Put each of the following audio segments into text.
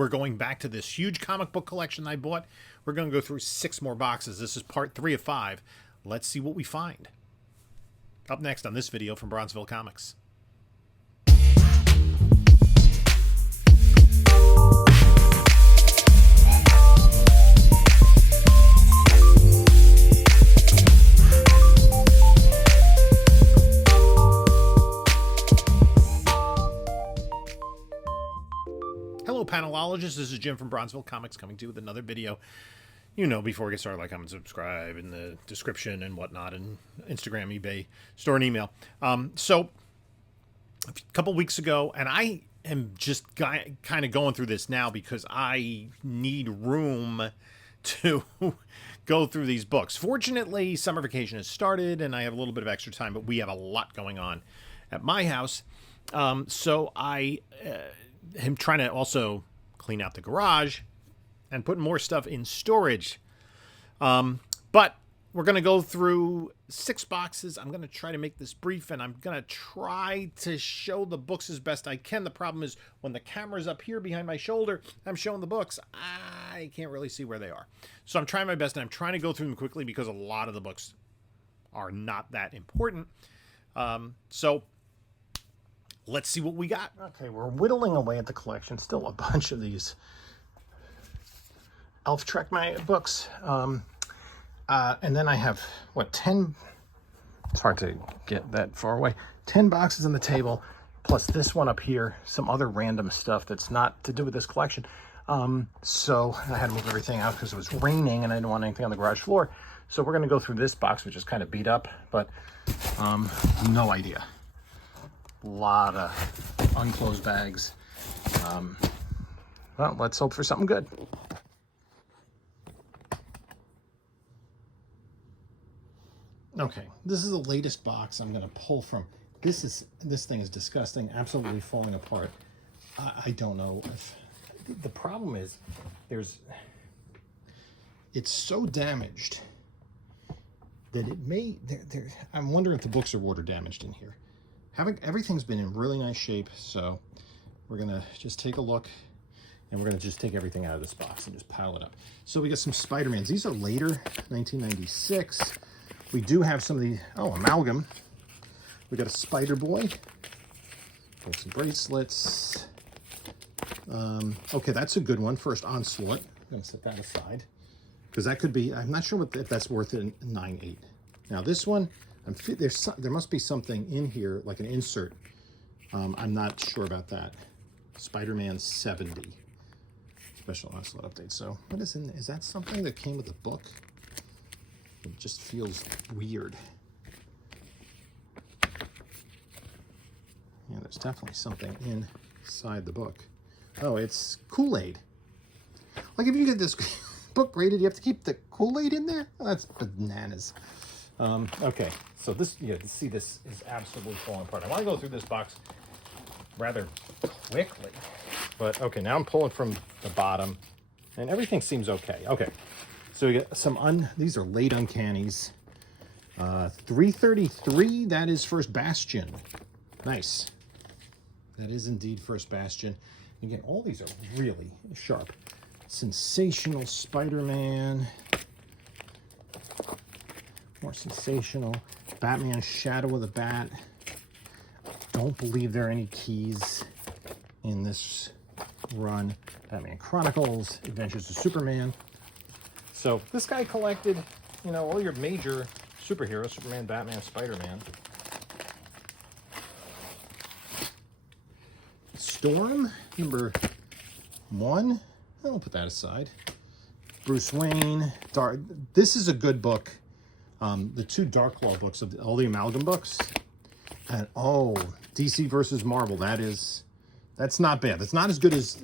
We're going back to this huge comic book collection I bought. We're going to go through 6 more boxes. This is part 3 of 5. Let's see what we find. Up next on this video from Bronzeville Comics. Hello, panelologists. This is Jim from Bronzeville Comics coming to you with another video. You know, before we get started, like, comment, subscribe in the description and whatnot, and Instagram, eBay, store, and email. So, a couple weeks ago, and I am just kind of going through this now because I need room to go through these books. Fortunately, summer vacation has started, and I have a little bit of extra time, but we have a lot going on at my house. So I am trying to also clean out the garage and put more stuff in storage. But we're going to go through 6 boxes. I'm going to try to make this brief, and I'm going to try to show the books as best I can. The problem is when the camera's up here behind my shoulder, I'm showing the books, I can't really see where they are. So I'm trying my best, and I'm trying to go through them quickly because a lot of the books are not that important. So let's see what we got. Okay, we're whittling away at the collection. Still a bunch of these Elf Trek books. And then I have, 10, it's hard to get that far away, 10 boxes on the table, plus this one up here, some other random stuff that's not to do with this collection. So I had to move everything out because it was raining and I didn't want anything on the garage floor. So we're going to go through this box, which is kind of beat up, but no idea. A lot of unclosed bags. Well, let's hope for something good. Okay, this is the latest box I'm going to pull from. This thing is disgusting, absolutely falling apart. I don't know if the problem is it's so damaged that it may. I'm wondering if the books are water damaged in here. Everything's been in really nice shape, so we're gonna just take a look, and we're gonna just take everything out of this box and just pile it up. So we got some Spider-Mans. These are later, 1996. We do have some of the, amalgam. We got a Spider-Boy. Got some bracelets. Okay, that's a good one. First Onslaught. I'm gonna set that aside because that could be. I'm not sure if that's worth it. 9.8. Now this one, there must be something in here like an insert. I'm not sure about that. Spider-Man 70 special Onslaught update. So what is in? Is that something that came with the book? It just feels weird. Yeah, there's definitely something inside the book. Oh, it's Kool-Aid. Like, if you get this book graded, you have to keep the Kool-Aid in there? Oh, that's bananas. Okay, so this, see, this is absolutely falling apart. I want to go through this box rather quickly. But, okay, now I'm pulling from the bottom, and everything seems okay. Okay. So we got some, these are late uncannies. 333, that is First Bastion. Nice. That is indeed First Bastion. Again, all these are really sharp. Sensational Spider-Man. More sensational. Batman Shadow of the Bat. Don't believe there are any keys in this run. Batman Chronicles, Adventures of Superman. So this guy collected, all your major superheroes, Superman, Batman, Spider-Man. Storm, number 1. I'll put that aside. Bruce Wayne. This is a good book. The 2 Darklaw books, of all the amalgam books. And, DC versus Marvel. That's not bad. That's not as good as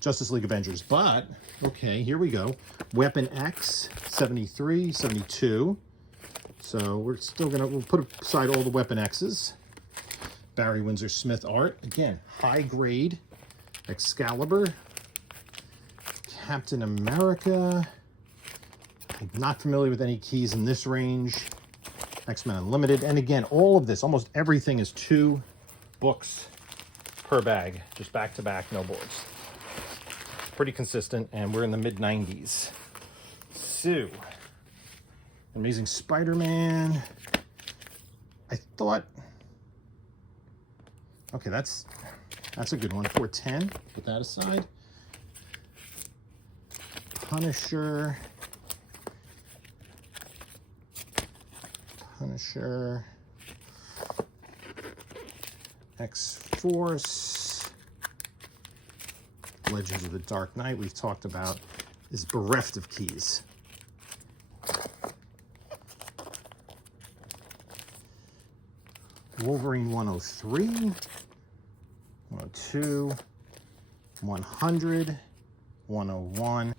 Justice League Avengers, but okay, here we go. Weapon X, 73, 72. So we're still we'll put aside all the Weapon X's. Barry Windsor Smith art. Again, high grade. Excalibur. Captain America. I'm not familiar with any keys in this range. X-Men Unlimited. And again, all of this, almost everything is 2 books per bag. Just back to back, no boards. pretty consistent, and we're in the mid-90s. So, Amazing Spider-Man. I thought, okay, that's a good one. 410. Put that aside. Punisher. X-Force. Legends of the Dark Knight, we've talked about, is bereft of keys. Wolverine 103, 102, 100, 101,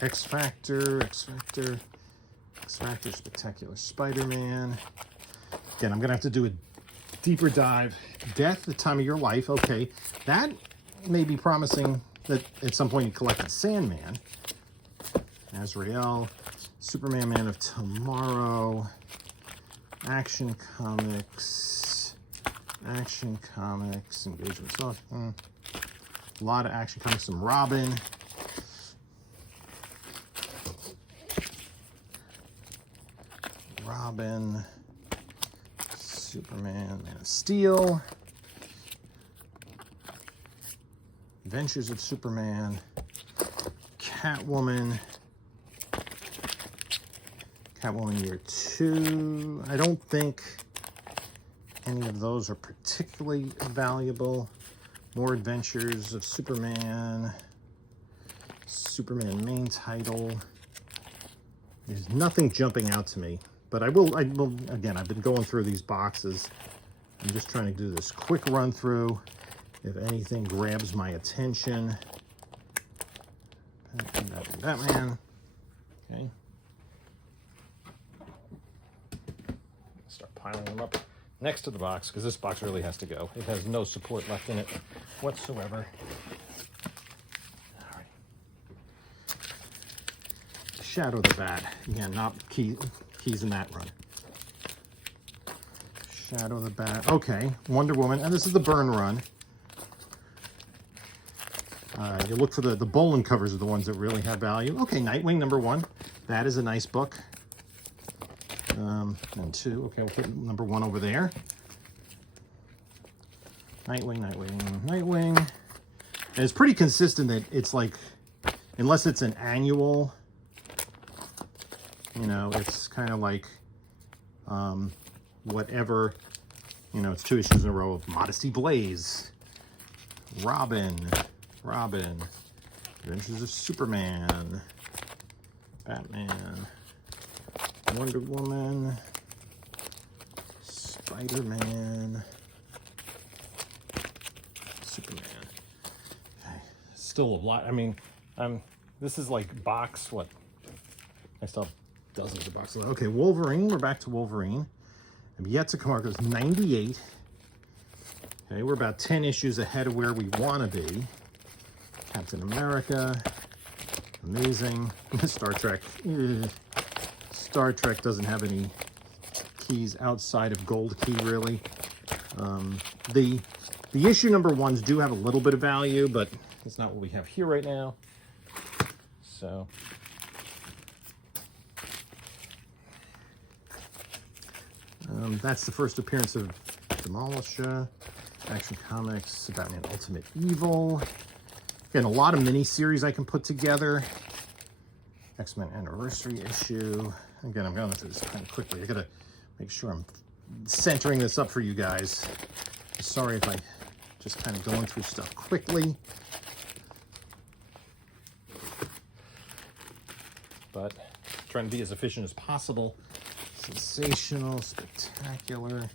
X-Factor, Spectacular Spider-Man. Again, I'm going to have to do a deeper dive. Death, The Time of Your Life. Okay, that may be promising that at some point you collected Sandman. Azrael, Superman, Man of Tomorrow, Action Comics, Engagement Stuff. A lot of Action Comics. Some Robin. Superman, Man of Steel, Adventures of Superman, Catwoman Year 2. I don't think any of those are particularly valuable. More Adventures of Superman, Superman main title. There's nothing jumping out to me. But I will, again, I've been going through these boxes. I'm just trying to do this quick run through. If anything grabs my attention. Batman. Okay. Start piling them up next to the box, because this box really has to go. It has no support left in it whatsoever. All right. Shadow the Bat. Again, not keys in that run. Shadow the Bat. Okay, Wonder Woman, and this is the Byrne run. You look for the Boland covers are the ones that really have value. Okay, Nightwing #1. That is a nice book. And 2. Okay, we'll put #1 over there. Nightwing. And it's pretty consistent that it's like, unless it's an annual, you know, it's kind of like whatever, you know, it's 2 issues in a row of Modesty Blaze, Robin, Adventures of Superman, Batman, Wonder Woman, Spider-Man, Superman. Okay. Still a lot. I mean, this is like box, what? I still have dozens of boxes. Okay, Wolverine. We're back to Wolverine. I've yet to come out. It's 98. Okay, we're about 10 issues ahead of where we want to be. Captain America. Amazing. Star Trek. Star Trek doesn't have any keys outside of Gold Key, really. The issue #1s do have a little bit of value, but it's not what we have here right now. So... that's the first appearance of Demolisher, Action Comics, Batman Ultimate Evil. Again, a lot of mini-series I can put together. X-Men Anniversary issue. Again, I'm going through this kind of quickly. I gotta make sure I'm centering this up for you guys. Sorry if I just kind of going through stuff quickly. But trying to be as efficient as possible. Sensational, Spectacular,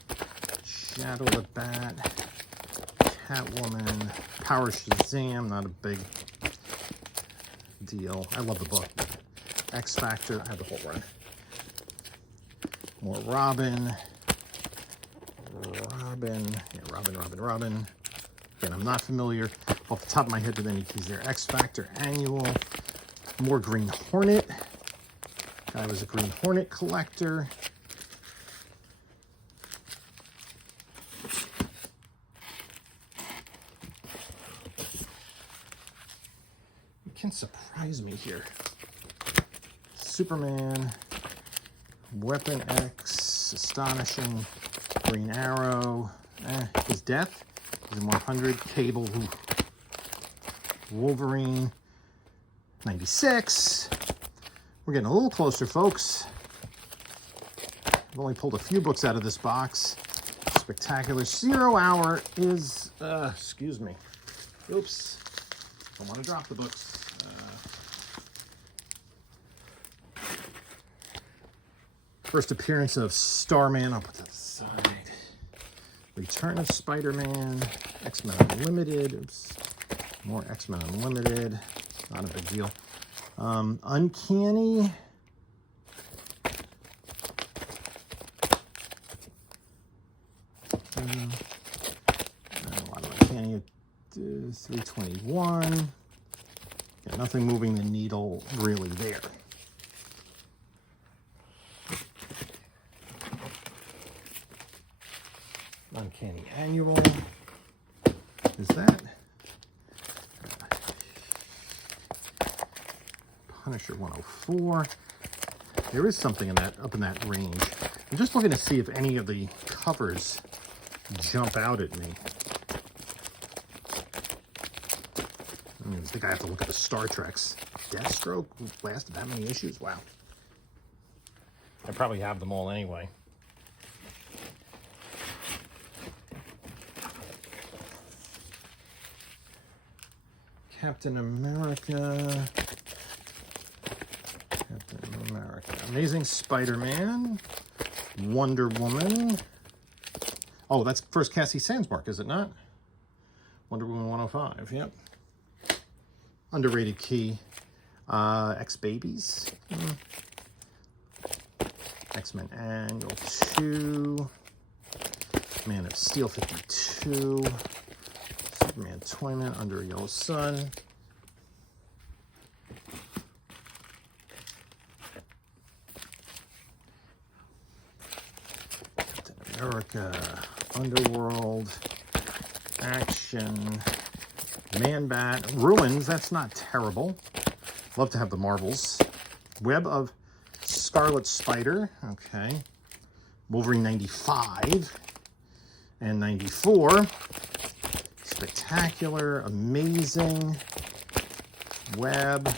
Shadow the Bat, Catwoman, Power Shazam, not a big deal. I love the book. X-Factor, I have the whole run. More Robin. Again, I'm not familiar off the top of my head with any keys there. X-Factor Annual. More Green Hornet. I was a Green Hornet collector. can surprise me here. Superman, Weapon X, Astonishing, Green Arrow, his death, he's in 100, Cable, Wolverine, 96. We're getting a little closer, folks. I've only pulled a few books out of this box. Spectacular. 0 Hour is, excuse me. Oops. Don't want to drop the books. First appearance of Starman. I'll put that aside. Return of Spider-Man. X-Men Unlimited. Oops. More X-Men Unlimited. Not a big deal. Uncanny. A lot of Uncanny. 321. Got nothing moving the needle really there. Uncanny Annual. Is that Punisher 104? There is something in that, up in that range. I'm just looking to see if any of the covers jump out at me. I think I have to look at the Star Treks. Deathstroke lasted that many issues? Wow. I probably have them all anyway. Captain America. Captain America. Amazing Spider-Man. Wonder Woman. Oh, that's first Cassie Sandsmark, is it not? Wonder Woman 105, yep. Underrated key. X-Babies. X-Men Annual 2. Man of Steel 52. Superman Toyman, Under a Yellow Sun. Captain America. Underworld. Action. Man-Bat. Ruins, that's not terrible. Love to have the Marvels. Web of Scarlet Spider. Okay. Wolverine 95 and 94. Spectacular, amazing. Web.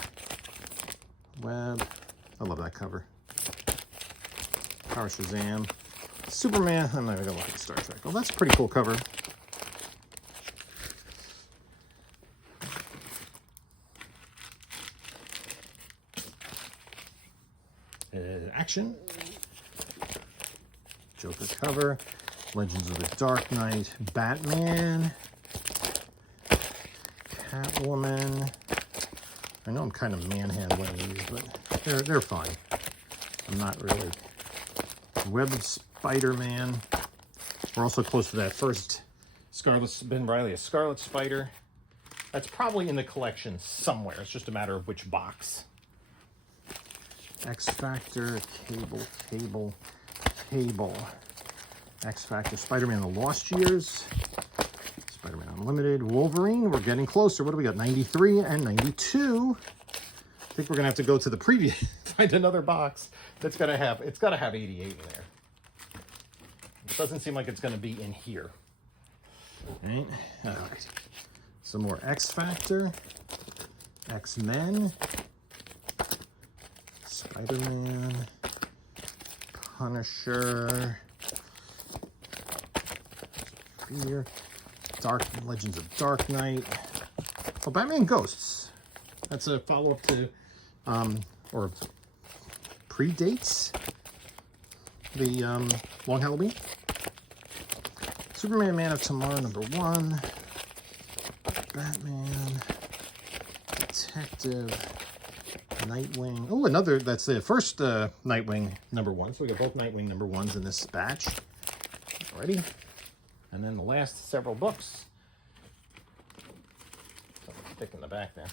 I love that cover. Power Shazam. Superman. I'm not even gonna look at Star Trek. Well, that's a pretty cool cover. Action. Joker cover. Legends of the Dark Knight. Batman. Catwoman. I know I'm kind of manhandling these, but they're fine. I'm not really. Web of Spider-Man. We're also close to that first Ben Reilly, a Scarlet Spider. That's probably in the collection somewhere. It's just a matter of which box. X-Factor, Cable. X-Factor, Spider-Man The Lost Years. Spider-Man Unlimited, Wolverine. We're getting closer. What do we got? 93 and 92. I think we're gonna have to go to the preview, find another box that's gonna have. It's got to have 88 in there. It doesn't seem like it's gonna be in here. All right. Some more X-Factor, X-Men, Spider-Man, Punisher. Here. Legends of Dark Knight. Oh, Batman Ghosts. That's a follow-up to, or predates the Long Halloween. Superman Man of Tomorrow #1. Batman. Detective. Nightwing. Oh, another, that's the first Nightwing #1. So we got both Nightwing #1s in this batch. Alrighty. And then the last several books. Stick in the back there.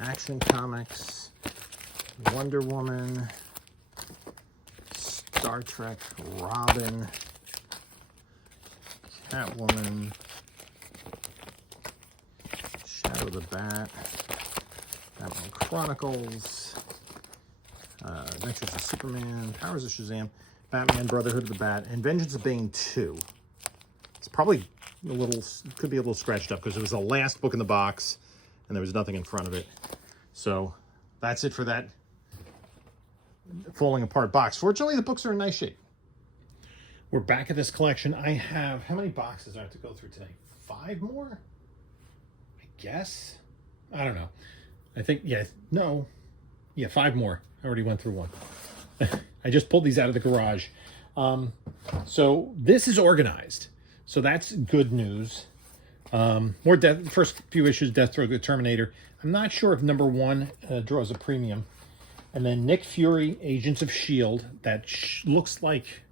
Action Comics, Wonder Woman, Star Trek, Robin, Catwoman, Brotherhood of the Bat, Batman Chronicles, Adventures of Superman, Powers of Shazam, Batman Brotherhood of the Bat, and Vengeance of Bane 2. It's probably a little, could be a little scratched up because it was the last book in the box and there was nothing in front of it. So that's it for that falling apart box. Fortunately, the books are in nice shape. We're back at this collection. I have, how many boxes do I have to go through today? 5 more? I guess? I don't know. I think, yeah, no. Yeah, 5 more. I already went through one. I just pulled these out of the garage. So this is organized. So that's good news. More first few issues, Deathstroke the Terminator. I'm not sure if number 1 draws a premium. And then Nick Fury, Agents of S.H.I.E.L.D. That looks like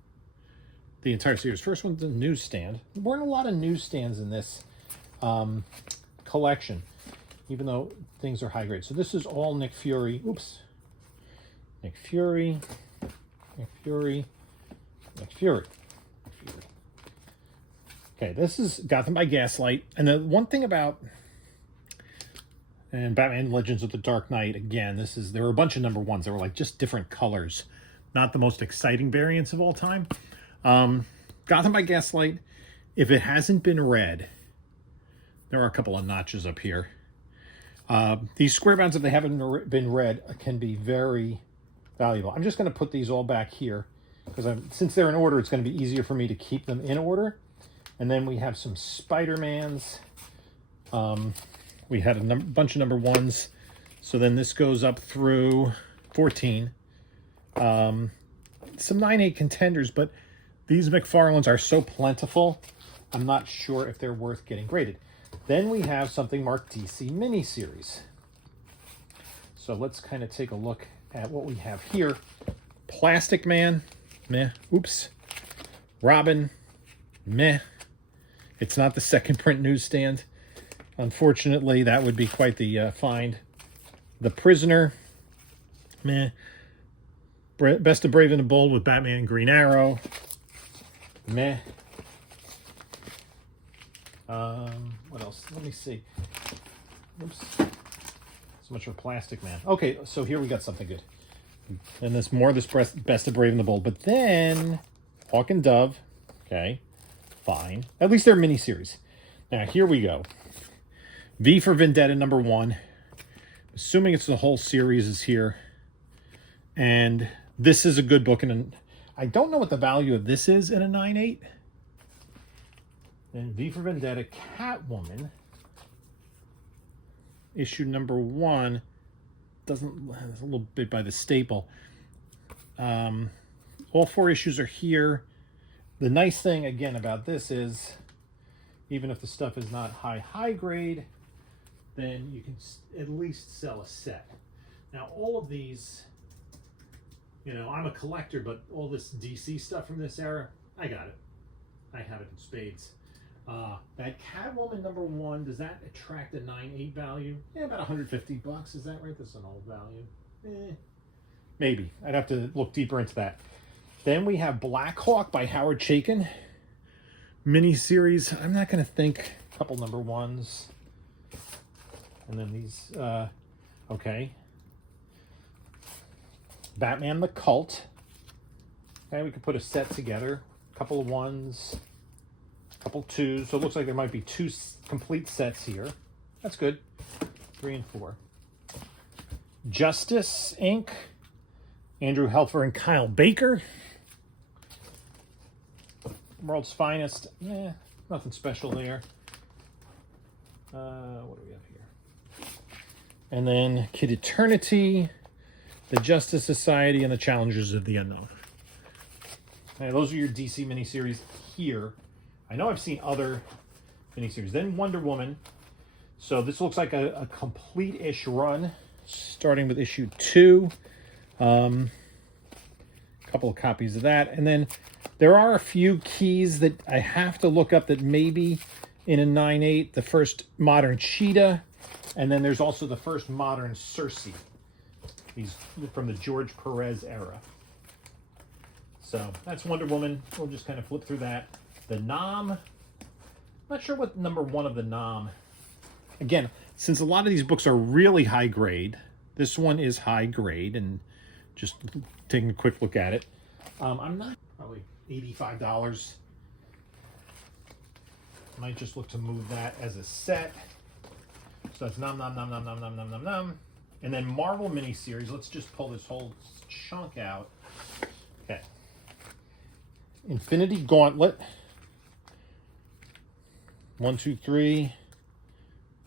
the entire series. First one's a newsstand. There weren't a lot of newsstands in this collection, even though things are high grade. So this is all Nick Fury. Oops. Nick Fury. Nick Fury. Nick Fury. Nick Fury. Okay, this is Gotham by Gaslight. And the one thing about... And Batman Legends of the Dark Knight, again, there were a bunch of number 1s that were like just different colors. Not the most exciting variants of all time. Gotham by Gaslight, if it hasn't been read, there are a couple of notches up here. These square bounds, if they haven't been read, can be very valuable. I'm just going to put these all back here because since they're in order, it's going to be easier for me to keep them in order. And then we have some Spider-Mans. We had a bunch of number 1s. So then this goes up through 14. Some 9/8 contenders, but these McFarlanes are so plentiful, I'm not sure if they're worth getting graded. Then we have something marked DC miniseries. So let's kind of take a look at what we have here. Plastic Man, meh. Oops. Robin, meh. It's not the second print newsstand. Unfortunately, that would be quite the find. The Prisoner, meh. Best of Brave and the Bold with Batman and Green Arrow, meh. What else? Let me see. Oops. So much for Plastic Man. Okay, so here we got something good. And there's more of this Best of Brave and the Bold. But then, Hawk and Dove. Okay, fine. At least they're miniseries. Now, here we go. V for Vendetta, number 1. Assuming it's the whole series is here. And this is a good book. And I don't know what the value of this is in a 9/8. And V for Vendetta, Catwoman. Issue number 1. It's a little bit by the staple. All 4 issues are here. The nice thing, again, about this is, even if the stuff is not high grade, then you can at least sell a set. Now, all of these, you know, I'm a collector, but all this DC stuff from this era, I got it. I have it in spades. That Catwoman number 1, does that attract a 9/8 value? Yeah, about $150. Is that right? That's an old value. Maybe. I'd have to look deeper into that. Then we have Black Hawk by Howard Chaykin. Miniseries. I'm not going to think. A couple number 1s. And then these, okay. Batman the Cult. Okay, we could put a set together. A couple of 1s, a couple 2s. So it looks like there might be 2 complete sets here. That's good. 3 and 4. Justice Inc. Andrew Helfer and Kyle Baker. World's Finest. Nothing special there. What do we have here? And then Kid Eternity, the Justice Society, and the Challengers of the Unknown. Okay, those are your DC miniseries here. I know I've seen other miniseries. Then Wonder Woman. So this looks like a complete-ish run, starting with issue 2. A couple of copies of that. And then there are a few keys that I have to look up that maybe in a 9/8, the first modern Cheetah, and then there's also the first modern Circe. These from the George Perez era. So that's Wonder Woman. We'll just kind of flip through that. The Nom. Not sure what number 1 of the Nom Again, since a lot of these books are really high grade, this one is high grade, and just taking a quick look at it, I'm not probably $85. Might just look to move that as a set. So that's nom nom nom nom nom nom nom nom nom. And then Marvel miniseries. Let's just pull this whole chunk out. Okay. Infinity Gauntlet. 1, 2, 3,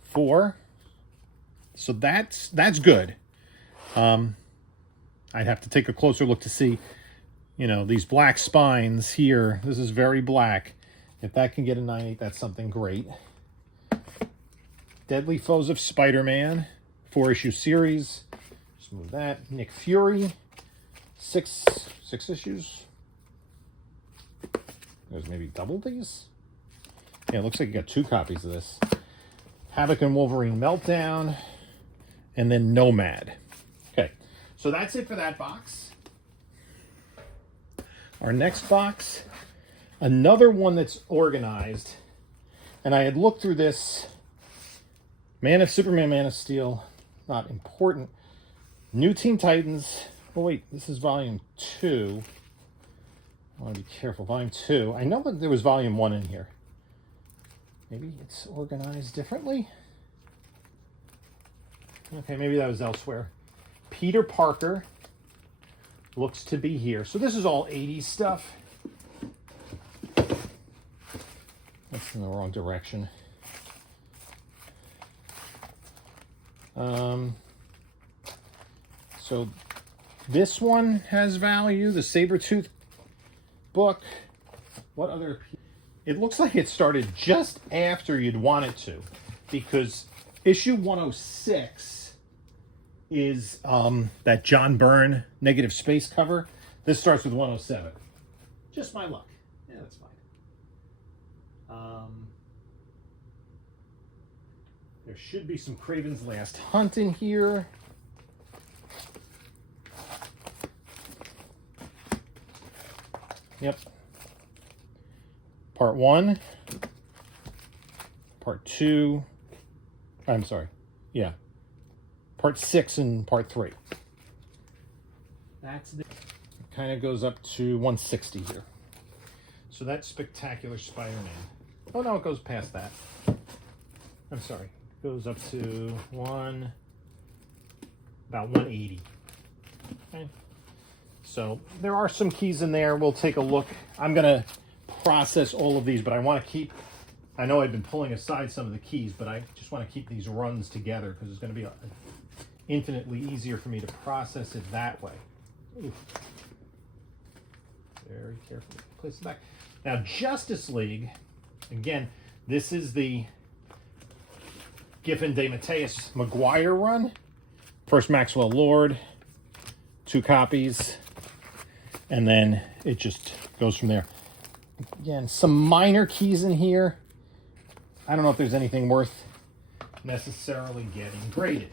4. So that's good. I'd have to take a closer look to see, you know, these black spines here. This is very black. If that can get a 9.8, that's something great. Deadly Foes of Spider-Man, 4-issue series. Just move that. Nick Fury, six issues. There's maybe double these. Yeah, it looks like you got 2 copies of this. Havoc and Wolverine Meltdown, and then Nomad. Okay, so that's it for that box. Our next box, another one that's organized, and I had looked through this. Man of Superman, Man of Steel, not important. New Teen Titans. Oh wait, this is volume 2. I want to be careful. Volume 2. I know that there was volume 1 in here. Maybe it's organized differently. Okay, maybe that was elsewhere. Peter Parker looks to be here. So this is all 80s stuff. That's in the wrong direction. So this one has value. The Sabretooth book. What other... It looks like it started just after you'd want it to, because issue 106 is that John Byrne negative space cover. This starts with 107. Just my luck. Yeah, that's fine. There should be some Kraven's Last Hunt in here. Yep. Part 1. Part 2. I'm sorry. Yeah. Part 6 and Part 3. That's the... It kind of goes up to 160 here. So that's Spectacular Spider-Man. Oh, no, it goes past that. I'm sorry. It goes up to about 180. Okay. So there are some keys in there. We'll take a look. I'm going to process all of these, but I want to keep... I know I've been pulling aside some of the keys, but I just want to keep these runs together because it's going to be infinitely easier for me to process it that way. Oof. Very carefully place it back. Now, Justice League, again, this is the Giffen DeMatteis Maguire run. First Maxwell Lord, 2 copies, and then it just goes from there. Again, some minor keys in here. I don't know if there's anything worth necessarily getting graded.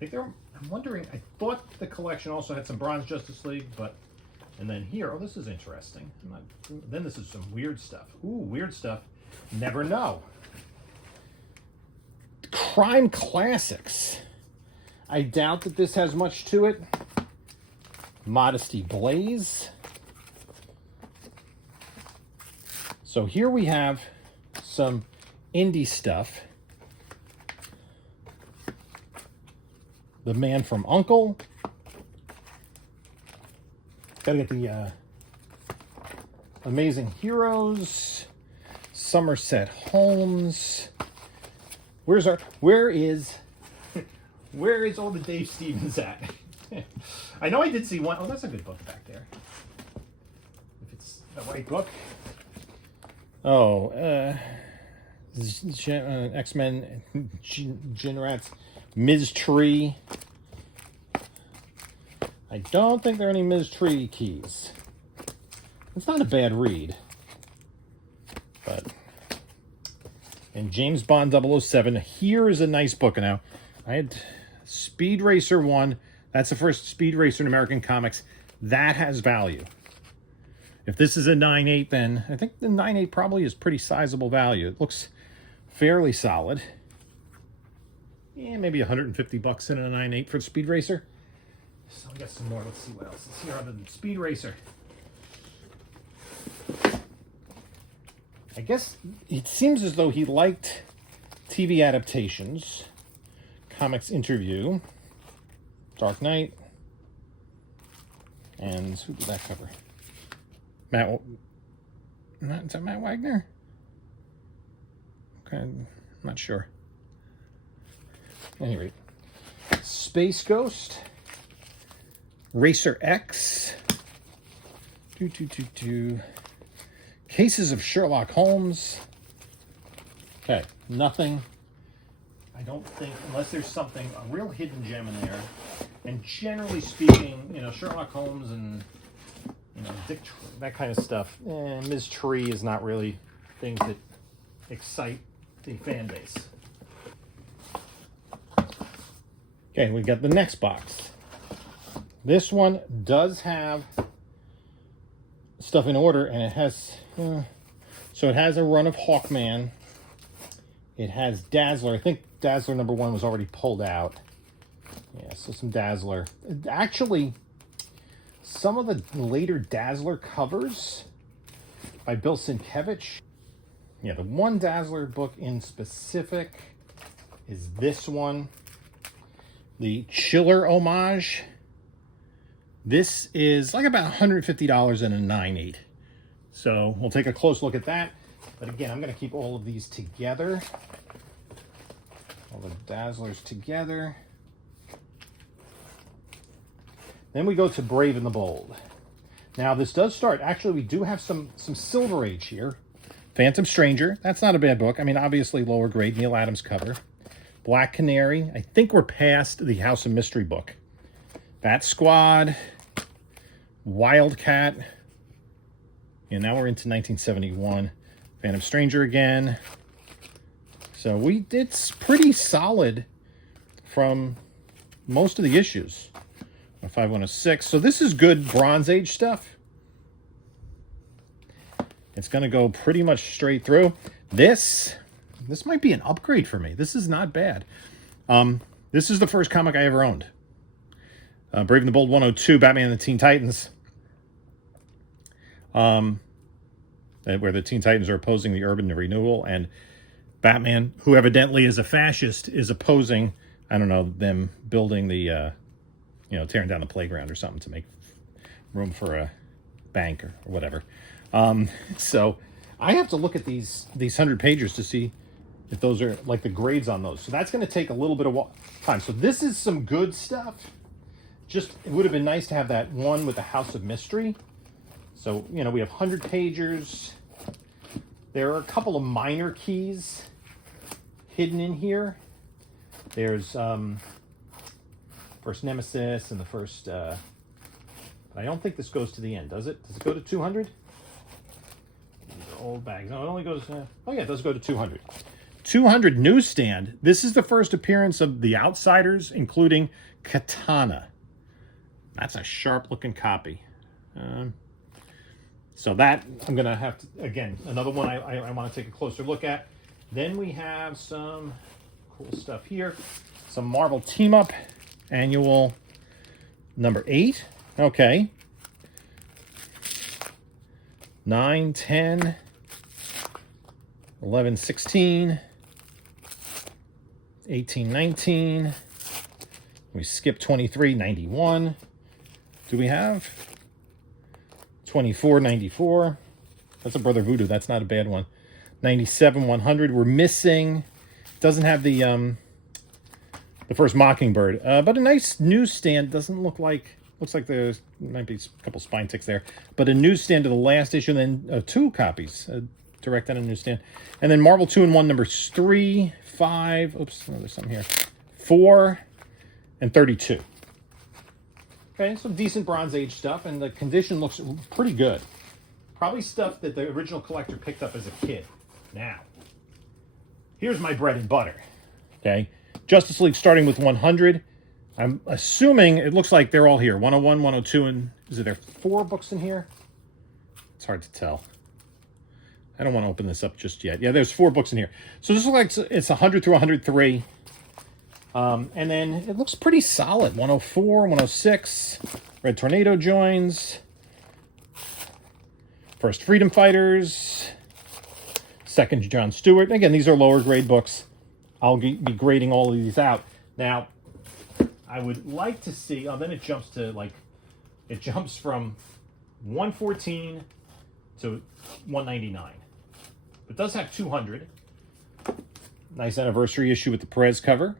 I'm wondering, I thought the collection also had some Bronze Justice League, but, and then here, oh, this is interesting. Then this is some weird stuff. Ooh, weird stuff. Never know. Crime Classics. I doubt that this has much to it. Modesty Blaze. So here we have some indie stuff. The Man from U.N.C.L.E. Gotta get the Amazing Heroes. Somerset Holmes. Where is all the Dave Stevens at? I know I did see one. Oh, that's a good book back there. If it's the right book. Oh, X-Men, Jinrats, Ms. Tree. I don't think there are any Ms. Tree keys. It's not a bad read. But, and James Bond 007. Here is a nice book now. I had Speed Racer 1. That's the first Speed Racer in American comics. That has value. If this is a 9.8, then I think the 9.8 probably is pretty sizable value. It looks fairly solid. Yeah, maybe 150 bucks in a 9.8 for the Speed Racer. So we got some more. Let's see what else is here other than Speed Racer. I guess it seems as though he liked TV adaptations. Comics Interview, Dark Knight, and who did that cover? Is that Matt Wagner? Okay, I'm not sure. At any rate, Space Ghost, Racer X, Cases of Sherlock Holmes. Okay, nothing. I don't think, unless there's something, a real hidden gem in there. And generally speaking, you know, Sherlock Holmes and, you know, Dick, that kind of stuff. Ms. Tree is not really things that excite the fan base. Okay, we got the next box. This one does have stuff in order, and it has, so it has a run of Hawkman. It has Dazzler. I think Dazzler number 1 was already pulled out. Yeah, so some Dazzler. Actually, some of the later Dazzler covers by Bill Sienkiewicz. Yeah, the one Dazzler book in specific is this one. The Chiller homage. This is like about $150 in a 9.8. So we'll take a close look at that. But again, I'm going to keep all of these together. All the Dazzlers together. Then we go to Brave and the Bold. Now this does start, actually we do have some Silver Age here. Phantom Stranger, that's not a bad book. I mean, obviously lower grade, Neil Adams cover. Black Canary, I think we're past the House of Mystery book. Bat Squad, Wildcat. And now we're into 1971. Phantom Stranger again. So we did pretty solid from most of the issues. 5106. So this is good Bronze Age stuff. It's going to go pretty much straight through. This might be an upgrade for me. This is not bad. This is the first comic I ever owned. Brave and the Bold 102, Batman and the Teen Titans. Where the Teen Titans are opposing the urban renewal, and Batman, who evidently is a fascist, is opposing, I don't know, them building the, tearing down the playground or something to make room for a bank or whatever. So I have to look at these 100 pages to see if those are like the grades on those. So that's going to take a little bit of time. So this is some good stuff. Just, it would have been nice to have that one with the House of Mystery. So, we have 100 pagers. There are a couple of minor keys hidden in here. There's first Nemesis and the first... but I don't think this goes to the end, does it? Does it go to 200? These are old bags. No, it only goes... oh, yeah, it does go to 200. 200 newsstand. This is the first appearance of The Outsiders, including Katana. That's a sharp-looking copy. So that, I'm going to have to, again, another one I want to take a closer look at. Then we have some cool stuff here. Some Marvel Team Up Annual number 8. Okay. 9, 10, 11, 16, 18, 19. We skip 23, 91. Do we have 24, 94? That's a Brother Voodoo. That's not a bad one. 97, 100. We're missing. Doesn't have the first Mockingbird, but a nice newsstand. Doesn't look like. Looks like there might be a couple spine ticks there, but a newsstand to the last issue, and then 2 copies, direct on a newsstand, and then Marvel 2-in-1 numbers 3, 5. Oops, there's some here. 4 and 32. Okay, some decent Bronze Age stuff, and the condition looks pretty good. Probably stuff that the original collector picked up as a kid. Now, here's my bread and butter. Okay, Justice League starting with 100. I'm assuming it looks like they're all here. 101, 102, and is there 4 books in here? It's hard to tell. I don't want to open this up just yet. Yeah, there's 4 books in here. So this looks like it's 100 through 103. And then it looks pretty solid. 104, 106. Red Tornado joins. First Freedom Fighters. Second John Stewart. Again, these are lower grade books. I'll be grading all of these out. Now, I would like to see... Oh, then it jumps to, like... It jumps from 114 to 199. It does have 200. Nice anniversary issue with the Perez cover.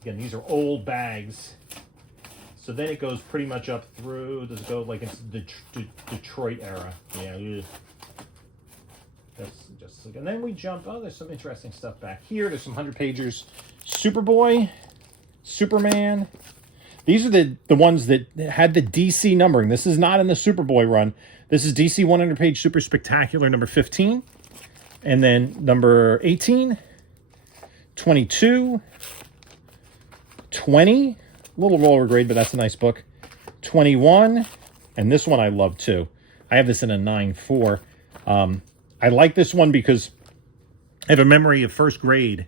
Again, these are old bags. So then it goes pretty much up through, does it go like into the Detroit era? Yeah. That's just, and then we jump, oh, there's some interesting stuff back here. There's some 100-pagers. Superboy, Superman. These are the ones that had the DC numbering. This is not in the Superboy run. This is DC 100-page Super Spectacular number 15. And then number 18, 22, 20, a little lower grade, but that's a nice book. 21, and this one I love too. I have this in a 9.4. I like this one because I have a memory of first grade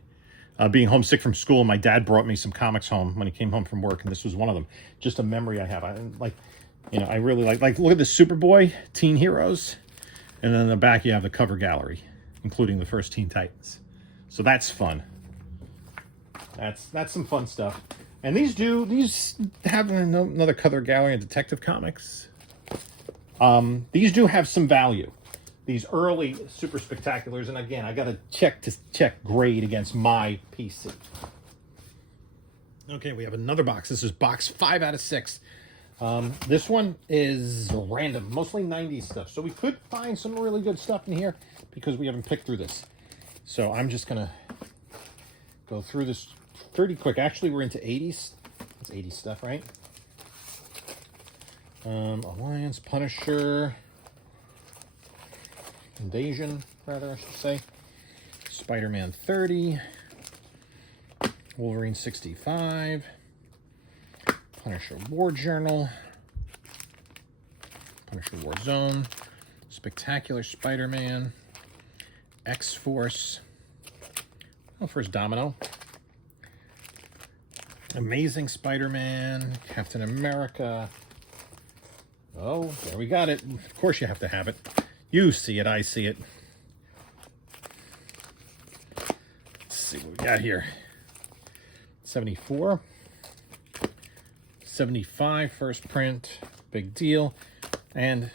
being homesick from school, and my dad brought me some comics home when he came home from work, and this was one of them. Just a memory I have. I really like, look at the Superboy, Teen Heroes, and then in the back you have the cover gallery, including the first Teen Titans. So that's fun. That's some fun stuff. And these have another cover gallery of Detective Comics. These do have some value. These early Super Spectaculars, and again, I got to check grade against my PC. Okay, we have another box. This is box 5 out of 6. This one is random, mostly 90s stuff. So we could find some really good stuff in here because we haven't picked through this. So I'm just going to go through this pretty quick. Actually, we're into 80s. It's 80s stuff, right? Alliance, Punisher, Invasion, rather, I should say. Spider-Man 30. Wolverine 65. Punisher War Journal. Punisher War Zone. Spectacular Spider-Man. X-Force. Oh, first Domino. Amazing Spider-Man. Captain America. Oh, there we got it. Of course you have to have it. You see it, I see it. Let's see what we got here. 74. 75 first print. Big deal. And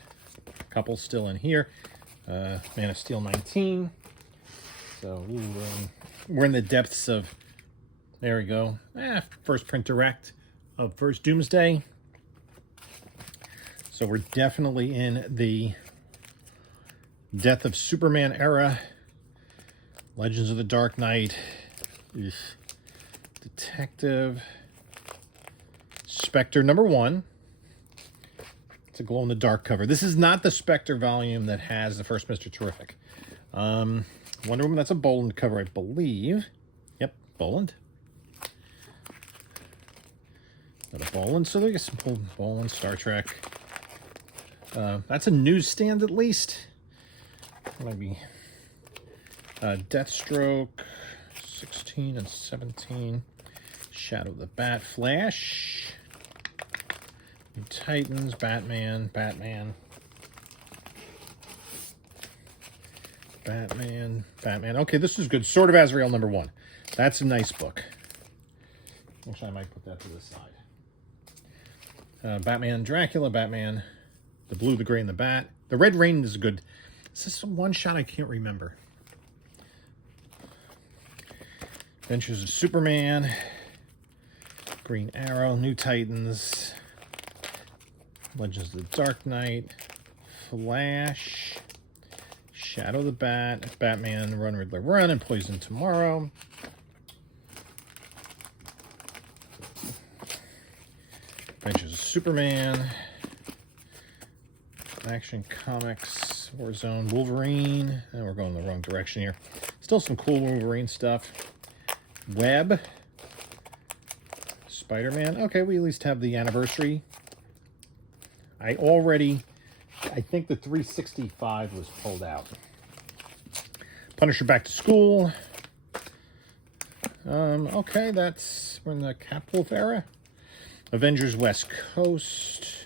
a couple still in here. Man of Steel 19. So we're in the depths of, there we go. First print direct of First Doomsday. So we're definitely in the Death of Superman era. Legends of the Dark Knight. Detective. Spectre #1. It's a glow-in-the-dark cover. This is not the Spectre volume that has the first Mr. Terrific. Wonder Woman, that's a Boland cover, I believe. Yep, Boland. Not a Boland, so there's some Boland, Star Trek. That's a newsstand at least. Maybe Deathstroke, 16 and 17. Shadow the Bat, Flash. New Titans, Batman. Okay, this is good. Sword of Azrael #1. That's a nice book. Actually, I might put that to the side. Batman, Dracula, Batman. The Blue, the Gray, and the Bat. The Red Rain is good. Is this one shot I can't remember? Adventures of Superman. Green Arrow, New Titans. Legends of the Dark Knight. Flash. Shadow the Bat. Batman, Run, Riddler, Run, and Poison Tomorrow. Adventures of Superman. Action Comics, Warzone, Wolverine. And we're going the wrong direction here. Still some cool Wolverine stuff. Web. Spider-Man. Okay, we at least have the anniversary. I already I think the 365 was pulled out. Punisher Back to School. Okay, we're in the Capwolf era. Avengers West Coast.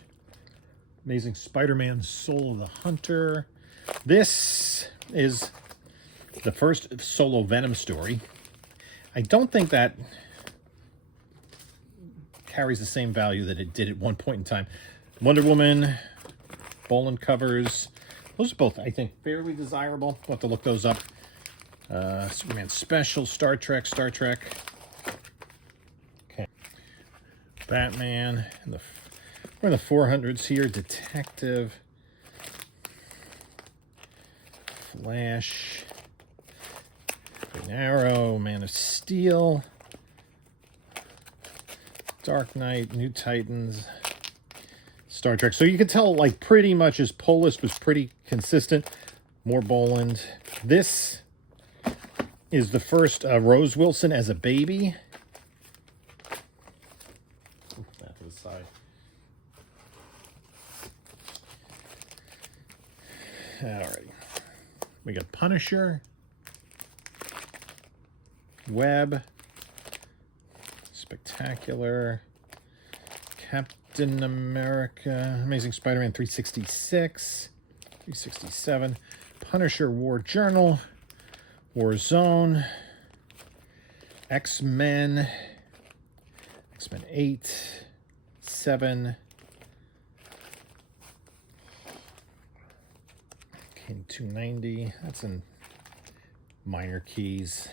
Amazing Spider-Man Soul of the Hunter. This is the first solo Venom story. I don't think that carries the same value that it did at one point in time. Wonder Woman, Boland covers. Those are both, I think, fairly desirable. We'll have to look those up. Superman Special, Star Trek. Okay. Batman. We're in the 400s here. Detective. Flash. Green Arrow. Man of Steel. Dark Knight. New Titans. Star Trek. So you can tell, like, pretty much his pull list was pretty consistent. More Boland. This is the first Rose Wilson as a baby. That to the side. Alright. We got Punisher. Web. Spectacular. Captain America. Amazing Spider-Man 366. 367. Punisher War Journal. Warzone, X-Men 8, 7, King 290, that's in minor keys,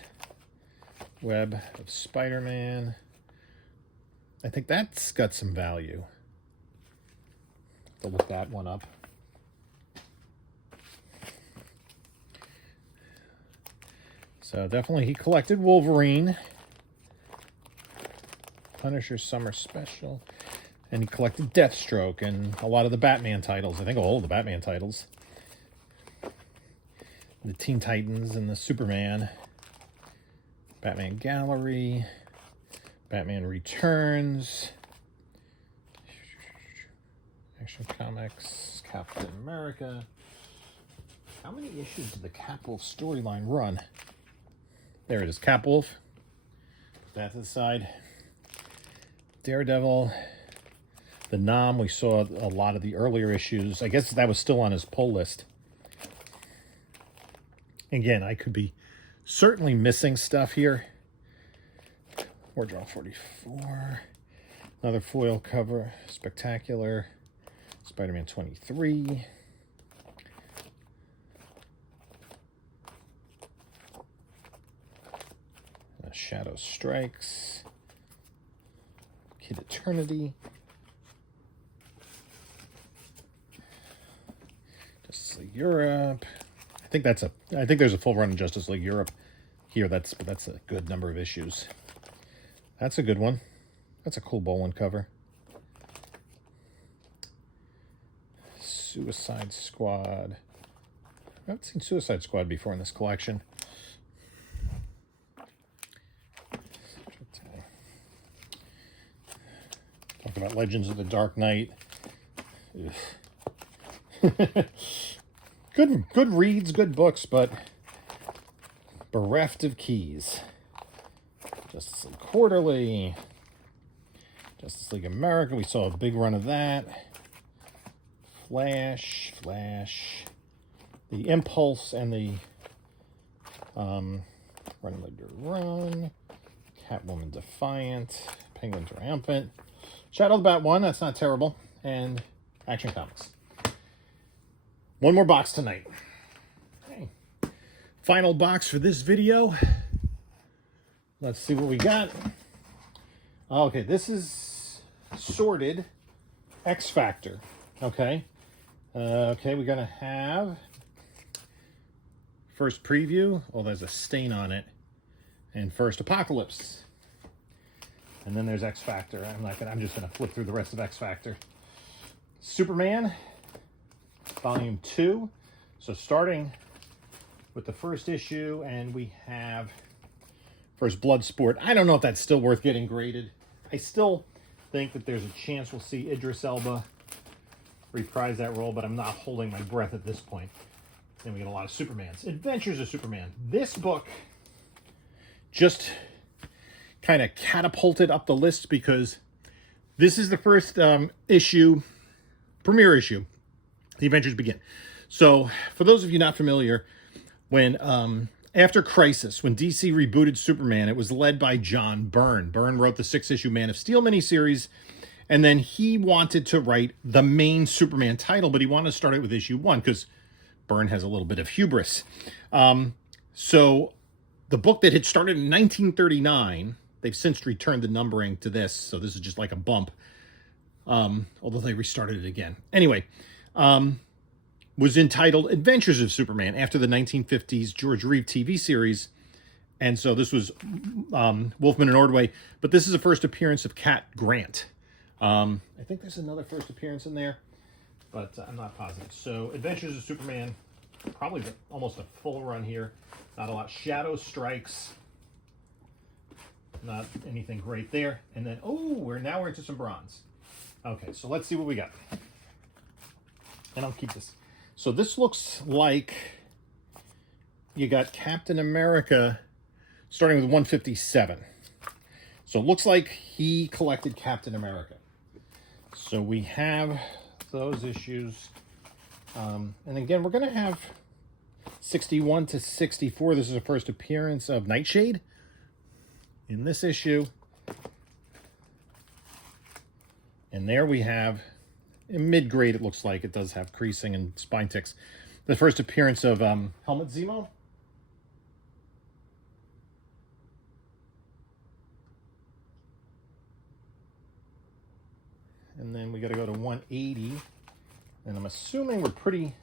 Web of Spider-Man, I think that's got some value, have to look that one up. So definitely he collected Wolverine, Punisher Summer Special, and he collected Deathstroke and a lot of the Batman titles. I think all of the Batman titles. The Teen Titans and the Superman. Batman Gallery. Batman Returns. Action Comics. Captain America. How many issues did the Capwolf storyline run? There it is, Capwolf. That to the side. Daredevil. The Nom, we saw a lot of the earlier issues. I guess that was still on his pull list. Again, I could be certainly missing stuff here. Wardrobe 44. Another foil cover. Spectacular. Spider-Man 23. Shadow Strikes, Kid Eternity, Justice League Europe. I think there's a full run of Justice League Europe here. That's a good number of issues. That's a good one. That's a cool Boland cover. Suicide Squad. I haven't seen Suicide Squad before in this collection. Talk about Legends of the Dark Knight. Good reads, good books, but bereft of keys. Justice League Quarterly. Justice League America. We saw a big run of that. Flash. The Impulse and the Run Ledger Run. Catwoman Defiant. Penguin Triumphant. Shadow the Bat 1, that's not terrible. And Action Comics. One more box tonight. Okay. Final box for this video. Let's see what we got. Okay, this is sorted X Factor. Okay. Okay, we're going to have first preview. Oh, there's a stain on it. And first Apocalypse. And then there's X Factor. I'm just gonna flip through the rest of X Factor. Superman, Volume 2. So starting with the first issue, and we have first Bloodsport. I don't know if that's still worth getting graded. I still think that there's a chance we'll see Idris Elba reprise that role, but I'm not holding my breath at this point. Then we get a lot of Supermans. Adventures of Superman. This book just kind of catapulted up the list because this is the first issue, premiere issue, The Adventures Begin. So, for those of you not familiar, when after Crisis, when DC rebooted Superman, it was led by John Byrne. Byrne wrote the 6-issue Man of Steel miniseries, and then he wanted to write the main Superman title, but he wanted to start it with issue 1 because Byrne has a little bit of hubris. So the book that had started in 1939, they've since returned the numbering to this, so this is just like a bump, although they restarted it again. Anyway, was entitled Adventures of Superman after the 1950s George Reeve TV series. And so this was Wolfman and Ordway, but this is the first appearance of Cat Grant. I think there's another first appearance in there, but I'm not positive. So Adventures of Superman, probably almost a full run here. Not a lot. Shadow Strikes, not anything great there. And then, we're into some bronze. Okay, so let's see what we got. And I'll keep this. So this looks like you got Captain America starting with 157. So it looks like he collected Captain America. So we have those issues. And again, we're going to have 61 to 64. This is the first appearance of Nightshade in this issue. And there we have, in mid-grade, it looks like. It does have creasing and spine ticks. The first appearance of Helmut Zemo. And then we got to go to 180. And I'm assuming we're pretty...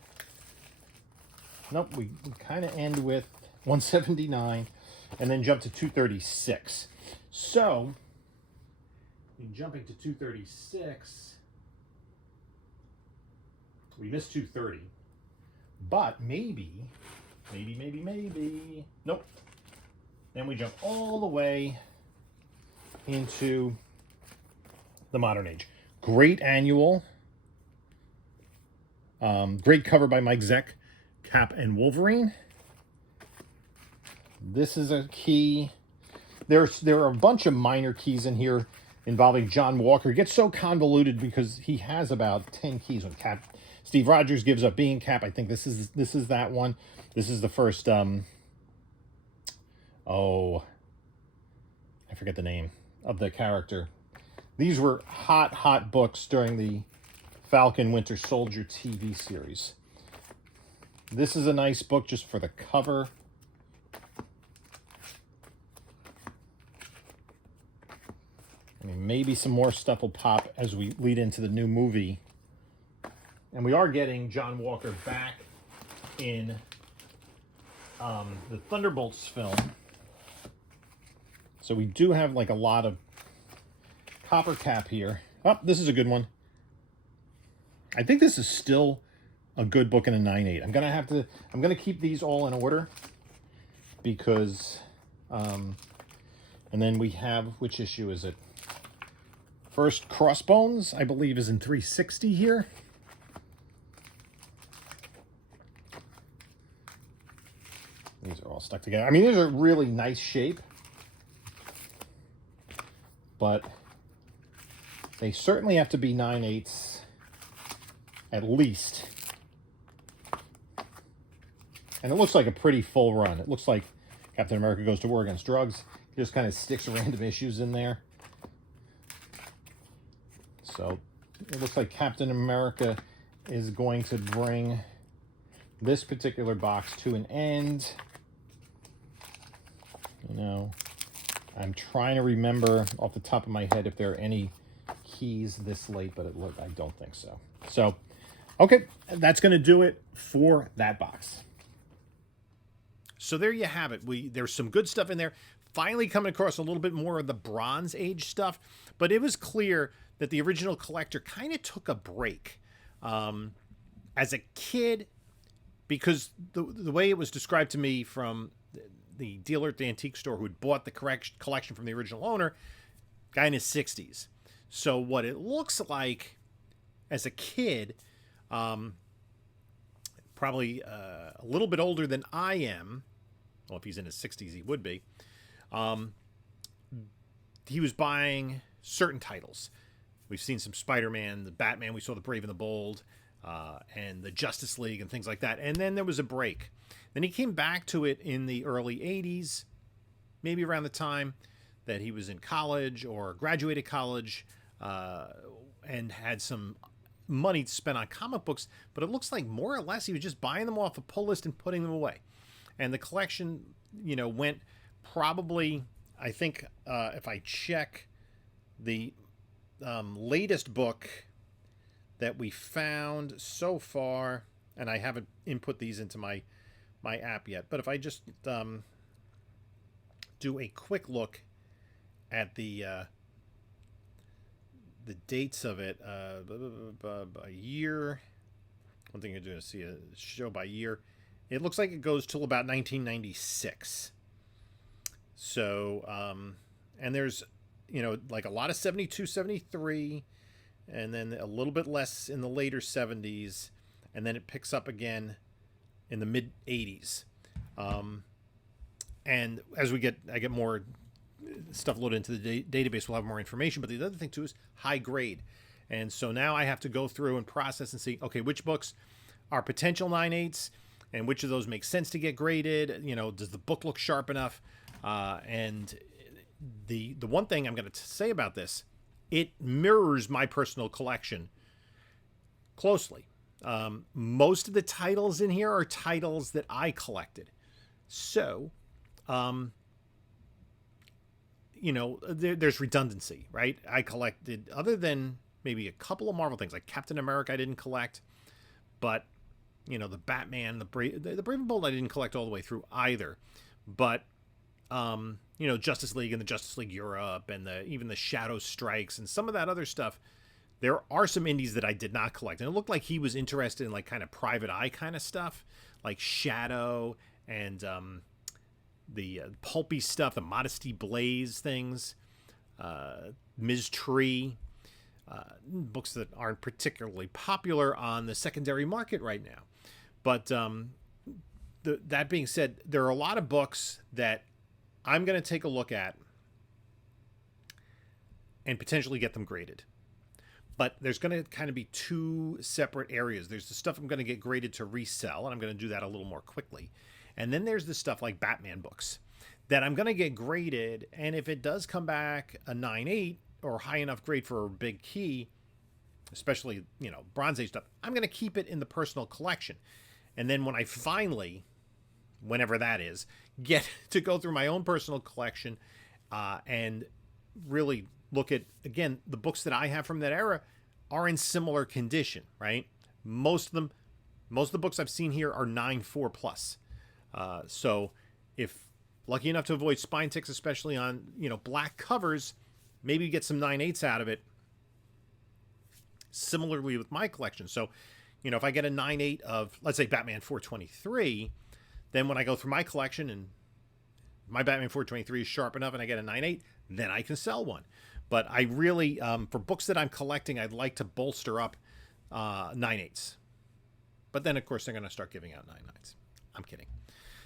Nope, we kind of end with 179 and then jump to 236. So, in jumping to 236, we missed 230. But maybe. Nope. Then we jump all the way into the modern age. Great annual. Great cover by Mike Zeck. Cap and Wolverine. This is a key. There are a bunch of minor keys in here involving John Walker. It gets so convoluted because he has about 10 keys on Cap. Steve Rogers gives up being Cap. I think this is that one. This is the first I forget the name of the character. These were hot books during the Falcon Winter Soldier TV series. This is a nice book just for the cover. I mean, maybe some more stuff will pop as we lead into the new movie. And we are getting John Walker back in the Thunderbolts film. So we do have like a lot of Copper Cap here. Oh, this is a good one. I think this is still a good book in a 9.8. I'm gonna keep these all in order because and then we have, which issue is it? First Crossbones, I believe, is in 360 here. These are all stuck together. I mean, these are really nice shape, but they certainly have to be 9/8 at least. And it looks like a pretty full run. It looks like Captain America Goes to War Against Drugs. He just kind of sticks random issues in there. So it looks like Captain America is going to bring this particular box to an end. You know, I'm trying to remember off the top of my head if there are any keys this late, but I don't think so. So, okay, that's going to do it for that box. So there you have it. There's some good stuff in there. Finally coming across a little bit more of the Bronze Age stuff, but it was clear that the original collector kind of took a break. As a kid, because the way it was described to me from the dealer at the antique store who had bought the collection from the original owner, guy in his 60s. So what it looks like as a kid Probably a little bit older than I am. Well, if he's in his 60s, he would be. He was buying certain titles. We've seen some Spider-Man, the Batman, we saw the Brave and the Bold, and the Justice League and things like that. And then there was a break. Then he came back to it in the early 80s, maybe around the time that he was in college or graduated college, and had some money to spend on comic books. But it looks like more or less he was just buying them off a pull list and putting them away. And the collection, went probably, I think, if I check the latest book that we found so far, and I haven't input these into my app yet, but if I just do a quick look at the dates of it, by year, one thing you're doing is see a show by year. It looks like it goes till about 1996. So, and there's, like a lot of 72, 73, and then a little bit less in the later 70s, and then it picks up again in the mid 80s. And as I get more stuff loaded into the database, we'll have more information. But the other thing too is high grade. And so now I have to go through and process and see, okay, which books are potential 9/8s and which of those make sense to get graded. Does the book look sharp enough? And the one thing I'm going to say about this, it mirrors my personal collection closely. Most of the titles in here are titles that I collected. So, there's redundancy, right? I collected, other than maybe a couple of Marvel things, like Captain America I didn't collect, but, the Batman, the Brave and Bold I didn't collect all the way through either. But, Justice League and the Justice League Europe and even the Shadow Strikes and some of that other stuff, there are some indies that I did not collect. And it looked like he was interested in like kind of private eye kind of stuff, like Shadow and the pulpy stuff, the Modesty Blaze things, Ms. Tree, books that aren't particularly popular on the secondary market right now. But that being said, there are a lot of books that I'm going to take a look at and potentially get them graded. But there's going to kind of be two separate areas. There's the stuff I'm going to get graded to resell, and I'm going to do that a little more quickly. And then there's the stuff like Batman books that I'm going to get graded, and if it does come back a 9/8 or high enough grade for a big key, especially, Bronze Age stuff, I'm going to keep it in the personal collection. And then when I finally, whenever that is, get to go through my own personal collection and really look at, again, the books that I have from that era are in similar condition, right? Most of the books I've seen here are 9.4 plus. So if lucky enough to avoid spine ticks, especially on, black covers, maybe you get some 9/8s out of it. Similarly with my collection. So, if I get a 9/8 of, let's say, Batman 423, then when I go through my collection and my Batman 423 is sharp enough and I get a 9/8, then I can sell one. But I really, for books that I'm collecting, I'd like to bolster up 9/8s. But then, of course, they're going to start giving out 9/9s. I'm kidding.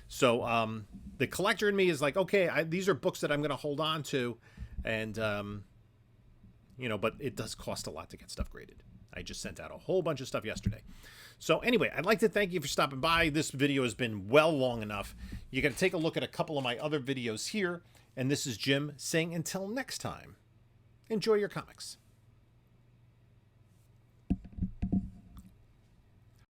So the collector in me is like, okay, these are books that I'm going to hold on to. And, but it does cost a lot to get stuff graded. I just sent out a whole bunch of stuff yesterday. So anyway, I'd like to thank you for stopping by. This video has been well long enough. You got to take a look at a couple of my other videos here. And this is Jim saying until next time, enjoy your comics.